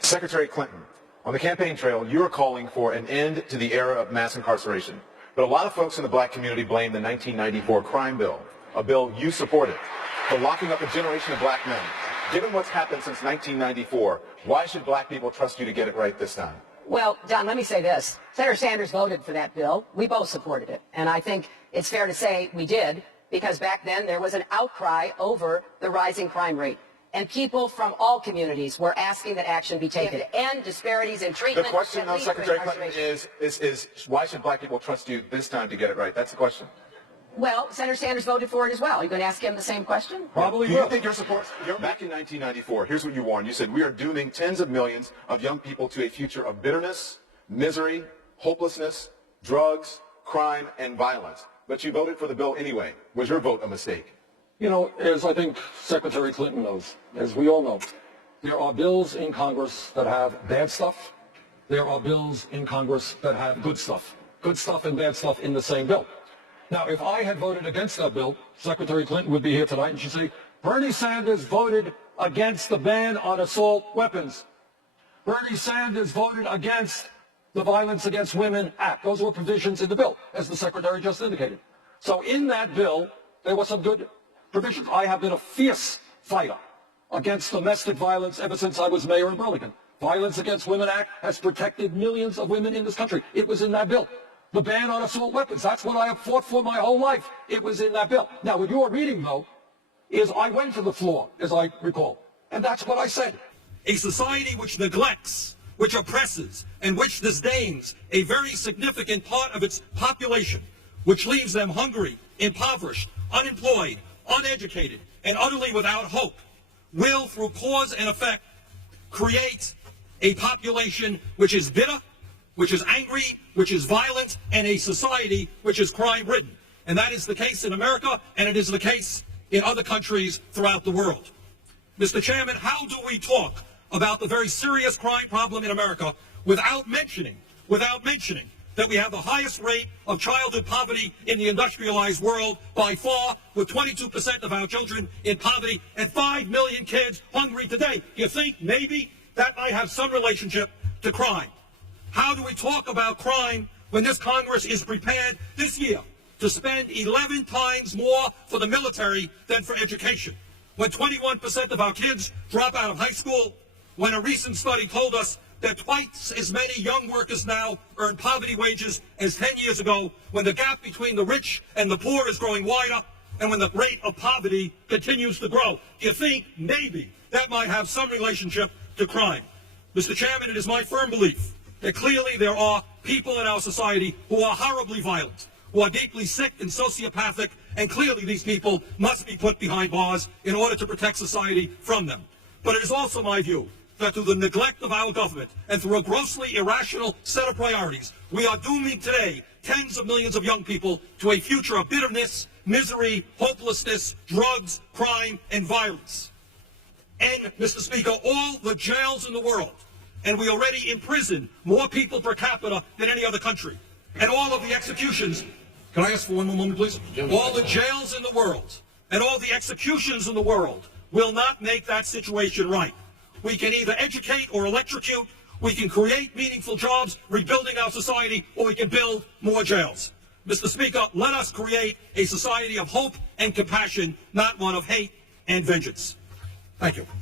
Secretary Clinton, on the campaign trail, you are calling for an end to the era of mass incarceration. But a lot of folks in the black community blame the 1994 crime bill, a bill you supported, for locking up a generation of black men. Given what's happened since 1994, why should black people trust you to get it right this time? Well, Don, let me say this. Senator Sanders voted for that bill. We both supported it. And I think it's fair to say we did, because back then there was an outcry over the rising crime rate. And people from all communities were asking that action be taken to end disparities in treatment. The question, though, Secretary Clinton, is why should black people trust you this time to get it right? That's the question. Well, Senator Sanders voted for it as well. Are you going to ask him the same question? Probably. Do you think your support? Back in 1994, here's what you warned. You said, we are dooming tens of millions of young people to a future of bitterness, misery, hopelessness, drugs, crime, and violence. But you voted for the bill anyway. Was your vote a mistake? You know, as I think Secretary Clinton knows, as we all know, there are bills in Congress that have bad stuff. There are bills in Congress that have good stuff. Good stuff and bad stuff in the same bill. Now, if I had voted against that bill, Secretary Clinton would be here tonight and she'd say, Bernie Sanders voted against the ban on assault weapons. Bernie Sanders voted against the Violence Against Women Act. Those were provisions in the bill, as the Secretary just indicated. So in that bill, there were some good provisions. I have been a fierce fighter against domestic violence ever since I was mayor in Burlington. Violence Against Women Act has protected millions of women in this country. It was in that bill. The ban on assault weapons, that's what I have fought for my whole life. It was in that bill. Now, what you're reading, though, is I went to the floor, as I recall, and that's what I said. A society which neglects, which oppresses, and which disdains a very significant part of its population, which leaves them hungry, impoverished, unemployed, uneducated, and utterly without hope, will, through cause and effect, create a population which is bitter, which is angry, which is violent, and a society which is crime-ridden. And that is the case in America, and it is the case in other countries throughout the world. Mr. Chairman, how do we talk about the very serious crime problem in America without mentioning that we have the highest rate of childhood poverty in the industrialized world by far, with 22% of our children in poverty and 5 million kids hungry today? Do you think maybe that might have some relationship to crime? How do we talk about crime when this Congress is prepared this year to spend 11 times more for the military than for education? When 21% of our kids drop out of high school, when a recent study told us that twice as many young workers now earn poverty wages as 10 years ago, when the gap between the rich and the poor is growing wider, and when the rate of poverty continues to grow. Do you think maybe that might have some relationship to crime? Mr. Chairman, it is my firm belief that clearly there are people in our society who are horribly violent, who are deeply sick and sociopathic, and clearly these people must be put behind bars in order to protect society from them. But it is also my view that through the neglect of our government and through a grossly irrational set of priorities, we are dooming today tens of millions of young people to a future of bitterness, misery, hopelessness, drugs, crime, and violence. And, Mr. Speaker, all the jails in the world, and we already imprison more people per capita than any other country, and all of the executions, can I ask for one more moment, please? All the jails in the world and all the executions in the world will not make that situation right. We can either educate or electrocute, we can create meaningful jobs, rebuilding our society, or we can build more jails. Mr. Speaker, let us create a society of hope and compassion, not one of hate and vengeance. Thank you.